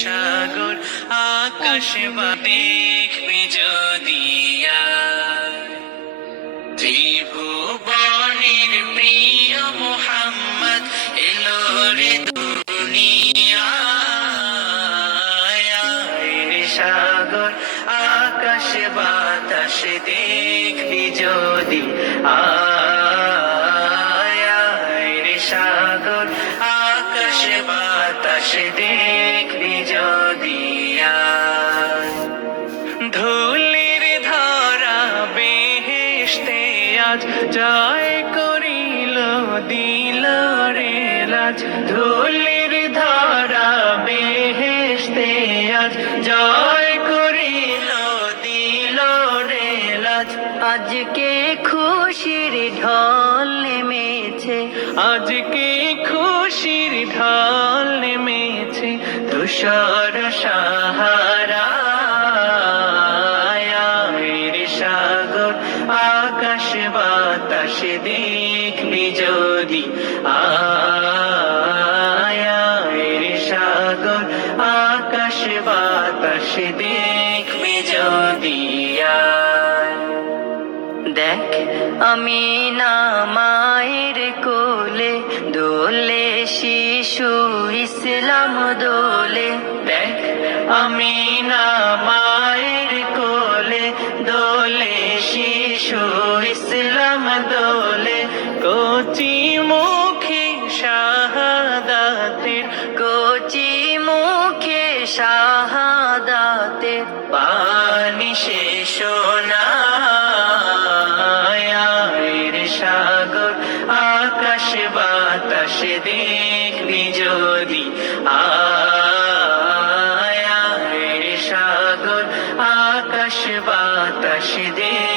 সাগর আকাশ বা দেখবি যদি ত্রিভুবনের প্রিয় মুহাম্মদ এলো রে দুনিয়ায় সাগর আকাশ বাতাস দেখবি যদি সাগর আকাশ বাতাস দেখবি যদি ধুলির ধরা বেহেশতে আজ জয় করিল দিল রে লাজ ধুলির ধরা বেহেশতে আজ জয় করিল দিল রে লাজ আজকে খুশির ঢল নেমেছে, আজকে খুশির ঢল নেমেছে তুষার সাহারা সাগর আকাশ বাতাস দেখবি যদি সাগর আকাশ বাতাস দেখবি যদি দেখ আমি না মায়ের কোলে দোলে শিশু ইসলাম দোলে। দেখ আমি না মায়ের কোলে দোলে শিশু ইসলাম দোলে কচি মুখে শাহাদাতের কচি মুখে শাহাদাতের পানি শেষ না সাগর আকাশ বাতাস দেখবি যদি সাগর আকাশ বাতাস দেখ